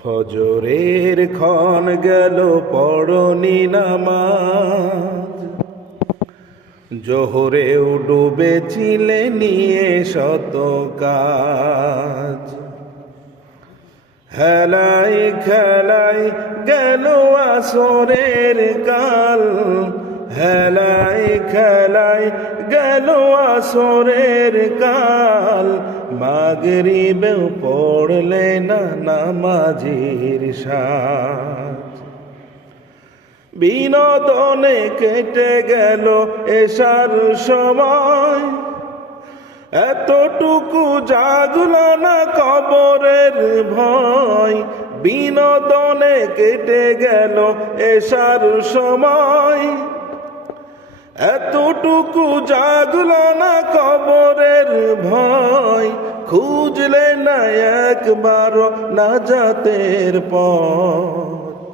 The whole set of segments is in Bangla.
ফজরের ক্ষণ গেল পড়নি নামাজ, জোহরেও ডুবেছিলে নিয়ে শত কাজ। হেলাই খেলাই গেল আসরের কাল, হেলাই খেলাই গেল আসরের কাল। মাগরিবেও পড়লে না নামাজির সাজ, বিনোদনে কেটে গেল এশার সময়। এতটুকু জাগলো না কবরের ভয়, বিনোদনে কেটে গেল এশার সময়। এতটুকু জাগলো না কবরের ভয়, খুঁজলে না একবার নাজাতের পথ,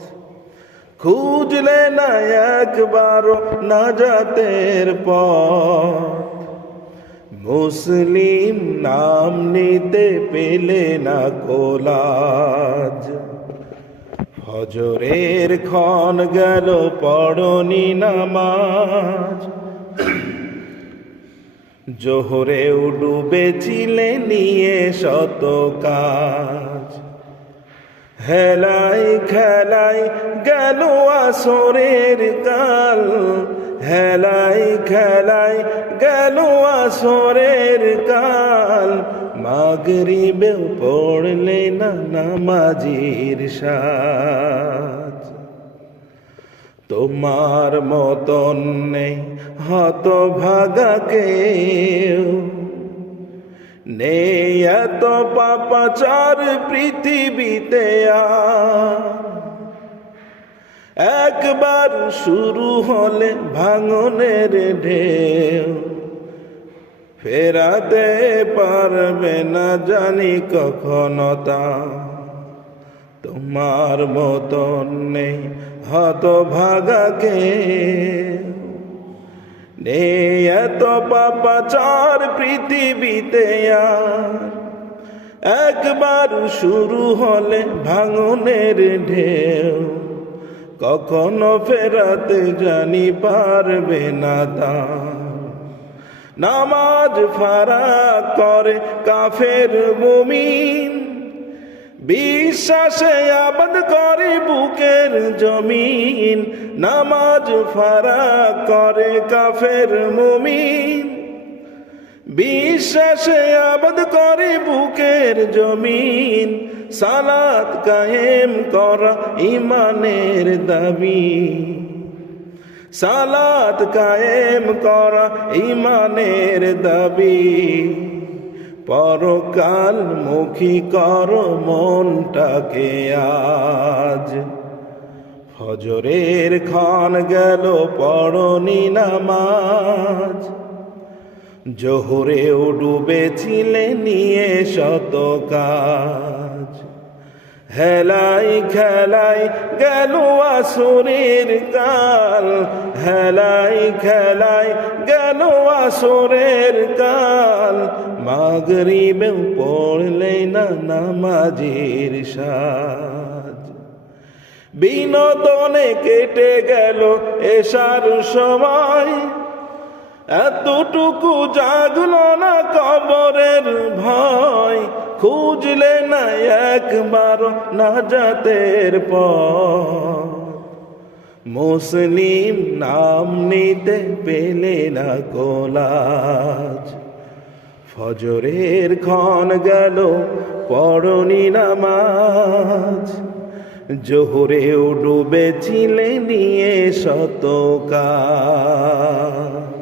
খুঁজলে না একবার নাজাতের পথ। মুসলিম নাম নিতে পেলে না কোলাজ, ফজরের ক্ষণ গেল পড়নি নামাজ। জোহরেও ডুবেছিলে নিয়ে শত কাজ, হেলাই খেলাই গেল আসরের কাল, হেলাই খেলাই গেল আসরের কাল। মাগরিবেও পড়লে না নামাজির সাজ। তোমার মতন নেই হতভাগা কেউ, নেই এত পাপাচার পৃথিবীতে আর। একবার শুরু হলে ভাঙনের ঢেউ, ফেরাতে পারবে না জানি কখনো তা। তোমার মতন নেই হতভাগা কেউ, নেই এত পাপাচার পৃথিবীতে আর। একবার শুরু হলে ভাঙনের ঢেউ, কখনো ফেরাতে জানি পারবে না তা। নামাজ ফারাক করে কাফের মুমিন, বিশ্বাসে আবাদ করে বুকের জমিন। নামাজ ফারাক করে কাফের মুমিন, বিশ্বাসে আবাদ করে বুকের জমিন। সালাত কায়েম করা ইমানের দাবি, সালাত কায়েম করা ইমানের দাবি। পরকাল মুখী কর মনটাকে আজ, ফজরের ক্ষণ গেল পড়নি নামাজ। জোহরেও ডুবেছিলে নিয়ে শত কাজ, হেলাই খেলাই গেল আসরের কাল, হেলাই খেলাই গেল আসরের কাল। মাগরিবেও পড়লে না নামাজির সাজ, বিনোদনে কেটে গেল এশার সময়। এতটুকু জাগলো না কবরের ভয়, খুঁজলে না একবার নাজাতের পথ। মুসলিম নাম নিতে পেলে না কোলাজ, ফজরের ক্ষণ গেল পড়নি নামাজ। জোহরেও ডুবেছিলে নিয়ে শত কাজ।